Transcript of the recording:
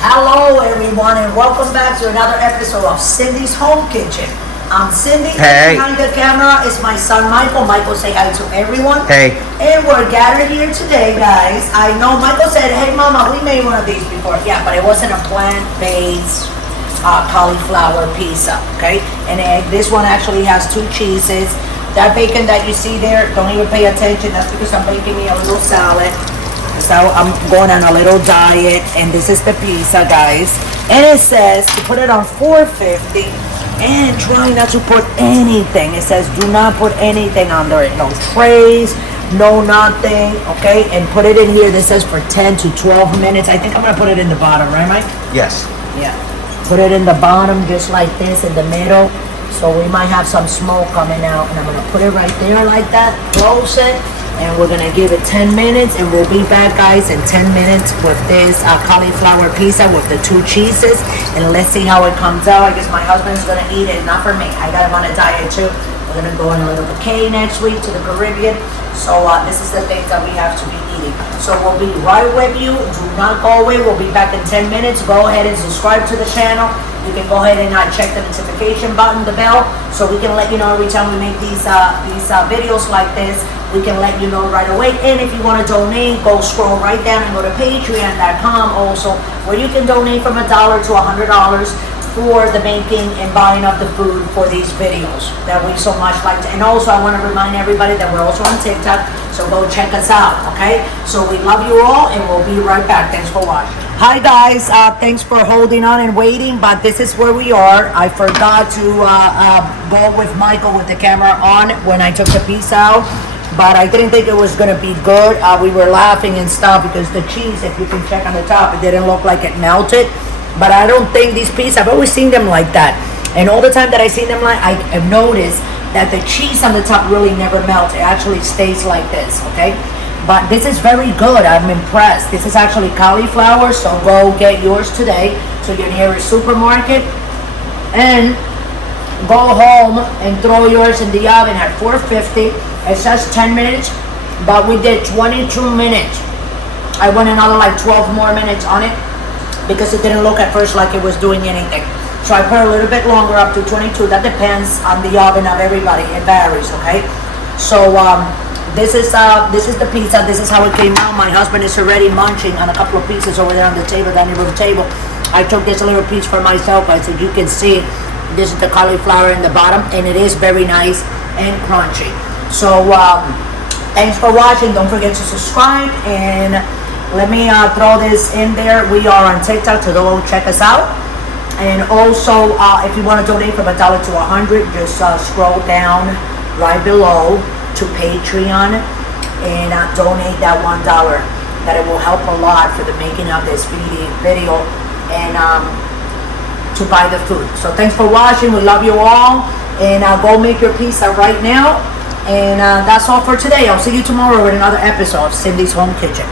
Hello everyone and welcome back to another episode of Cindy's Home Kitchen. I'm Cindy. Hey. Behind the camera is my son Michael. Michael, say hi to everyone. Hey. And we're gathered here today, guys. I know Michael said, hey mama, we made one of these before. Yeah, but it wasn't a plant-based cauliflower pizza, okay? And this one actually has 2 cheeses. That bacon that you see there, don't even pay attention. That's because I'm making me a little salad. So I'm going on a little diet, and this is the pizza, guys. And it says to put it on 450 and try not to put anything. It says do not put anything under it. No trays, no nothing, okay? And put it in here. This says for 10 to 12 minutes. I think I'm gonna put it in the bottom, right, Mike? Yes. Yeah. Put it in the bottom just like this in the middle. So we might have some smoke coming out, and I'm gonna put it right there like that, close it, and we're gonna give it 10 minutes, and we'll be back, guys, in 10 minutes with this cauliflower pizza with the 2 cheeses, and let's see how it comes out. I guess my husband's gonna eat it, not for me. I got him on a diet too. We're gonna go on a little vacay next week to the Caribbean, so this is the things that we have to be eating. So we'll be right with you. Do not go away. We'll be back in 10 minutes. Go ahead and subscribe to the channel. You can go ahead and check the notification button, the bell, so we can let you know every time we make these videos like this. We can let you know right away. And if you want to donate, go scroll right down and go to patreon.com also, where you can donate from $1 to $100 for the making and buying of the food for these videos that we so much like to. And also I want to remind everybody that we're also on TikTok, so go check us out, okay? So we love you all, and we'll be right back. Thanks for watching. Hi guys, thanks for holding on and waiting, but this is where we are. I forgot to go with Michael with the camera on when I took the piece out, but I didn't think it was gonna be good. We were laughing and stuff because the cheese, if you can check on the top, it didn't look like it melted. But I don't think these pieces, I've always seen them like that. And all the time that I've seen them like, I've noticed that the cheese on the top really never melts. It actually stays like this, okay? But this is very good. I'm impressed. This is actually cauliflower, so go get yours today. So you're near a supermarket, and go home and throw yours in the oven at 450. It says 10 minutes, but we did 22 minutes. I went another like 12 more minutes on it because it didn't look at first like it was doing anything. So I put a little bit longer, up to 22. That depends on the oven of everybody. It varies, okay? So this is the pizza. This is how it came out. My husband is already munching on a couple of pieces over there on the table, dining room table. I took this little piece for myself, guys, so you can see this is the cauliflower in the bottom, and it is very nice and crunchy. So thanks for watching. Don't forget to subscribe, and let me throw this in there. We are on TikTok, so go check us out. And also, if you want to donate from $1 to $100, just scroll down right below to Patreon and donate that $1. That it will help a lot for the making of this video and to buy the food. So thanks for watching. We love you all, and go make your pizza right now. And that's all for today. I'll see you tomorrow with another episode of Cindy's Home Kitchen.